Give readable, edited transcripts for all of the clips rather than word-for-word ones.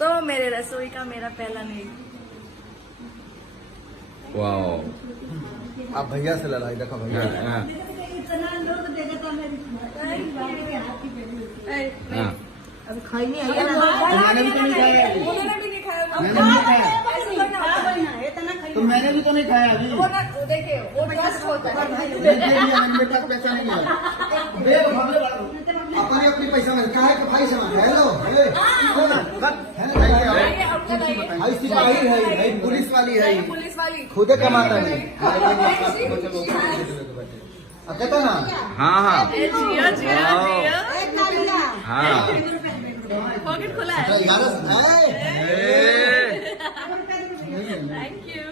तो मेरे रसोई का मेरा पहला नहीं। वाओ। आप भैया से लड़ाई देखो भैया। हाँ, हाँ। अभी खाई नहीं आई मैंने भी तो नहीं खाया अभी। उन्होंने भी नहीं खाया। मैंने भी नहीं खाया। ऐसे थोड़ी ना होता है। तो मैंने भी तो नहीं खाया अभी। वो ना देखिए वो ट्रस्ट होता है। मेरे पास पैसा नहीं है। अपने अपनी पैसा में क्या है कि भाई साहब हेलो भाई सिपाही है पुलिस वाली है पुलिस वाली खुद कमाता है कहता ना। हाँ हाँ जिया जिया जिया हाँ। पॉकेट खुला है। 11 थैंक यू।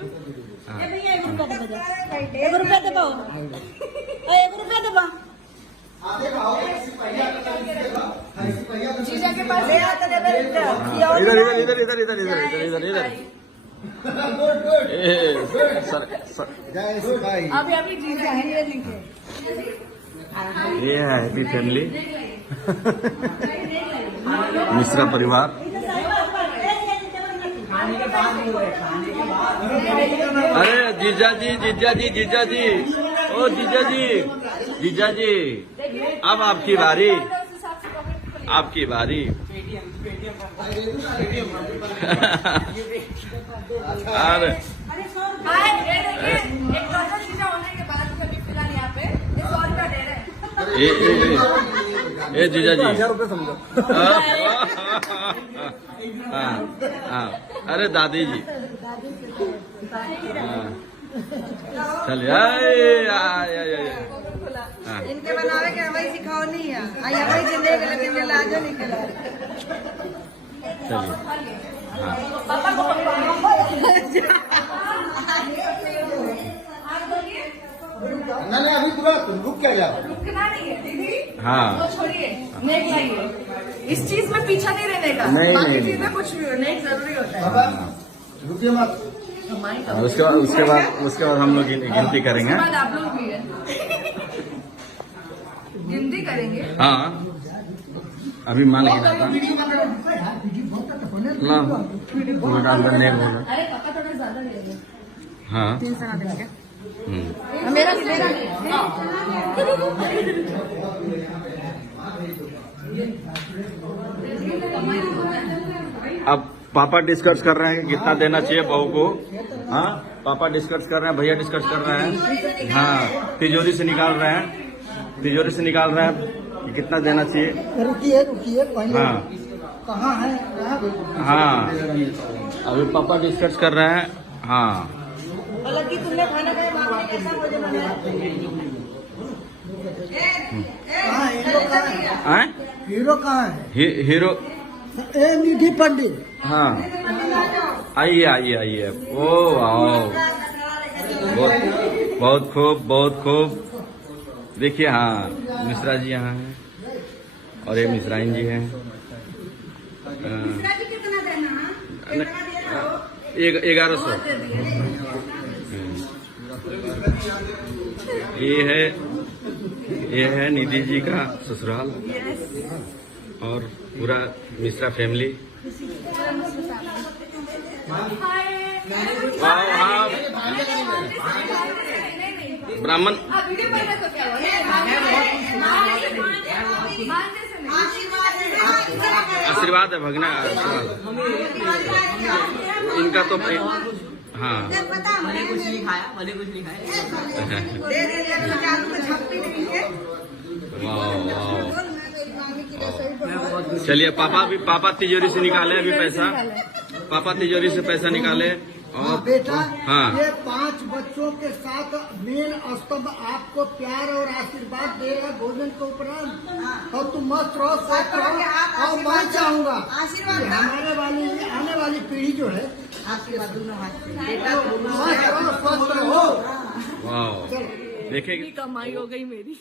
एक रुपया दे पाओ, एक रुपया दे पाओ। जीजा के पास इधर इधर इधर इधर इधर इधर इधर इधर जय सिपाही। अभी अभी जीजा है ये लिखे। ये है हैप्पी फैमिली मिश्रा परिवार। अरे जीजा जी जीजा जी जीजा जी ओ जीजा जी जीजा जी अब आपकी बारी आपकी बारी। अरे एक डॉक्टर जीजा होने के बाद कभी फिलहाल यहाँ पे 100 रुपया दे रहे हैं। ए जीजा जी 1000 रुपये समझो। हाँ हाँ। अरे दादी जी हाँ। चलिए हाँ। इनके बनावे के हवाई सिखाओ नहीं है हवाई जिंदगी लेकिन लाजो नहीं करा। चलिए हाँ। नहीं अभी तुरंत रुक क्या जाओ। रुकना नहीं है दीदी। हाँ। तो छोड़िए नेक लाइए। इस चीज में पीछा नहीं रहने का। नहीं, बाकी नहीं, चीज में कुछ भी हो नेक जरूरी होता है। बाबा रुकिए मत। उसके बाद हम लोग गिनती करेंगे। उसके बाद आप लोग भी है गिनती करेंगे। हाँ अभी मान गिना था ना अंदर नहीं बोला। अरे पापा थोड़ा ज्यादा ले रहे हैं। हाँ 300 ना देंगे। मेरा अब पापा डिस्कस कर रहे हैं कि कितना देना चाहिए बहू को। हाँ पापा डिस्कस कर रहे हैं भैया डिस्कस कर रहे हैं। हाँ तिजोरी से निकाल रहे हैं कि कितना देना चाहिए। रुकिए रुकिए पहले हाँ कहाँ है हाँ अभी पापा डिस्कस कर रहे हैं। हाँ हालांकि तुमने खाना खाया मांग में कैसा भोजन बनाया? कहाँ हीरो कहाँ है? हैं? हीरो कहाँ है? हीरो ए निधि पंडित। हाँ आइए आइए आइए। ओ वाओ बहुत खूब देखिए। हाँ मिश्रा जी यहाँ हैं और ये मिश्राइन जी हैं। कितना देना? 1100। ये है निधि जी का ससुराल और पूरा मिश्रा फैमिली। हाँ ब्राह्मण आशीर्वाद है भगना आशीर्वाद इनका तो हाँ मैंने कुछ नहीं खाया चलिए पापा तिजोरी से निकाले अभी पैसा। पापा तिजोरी से पैसा निकाले और बेटा हाँ ये 5 बच्चों के साथ मेन स्तंभ आपको प्यार और आशीर्वाद देगा भोजन के उपरांत। और तुम मस्त रहो स्वस्थ रहो। और मैं चाहूंगा हमारे आने वाली पीढ़ी जो है आशीर्वाद दोनों हाथ मस्त रहो स्वस्थ रहो। वाह देखेंगे कमाई हो गई मेरी।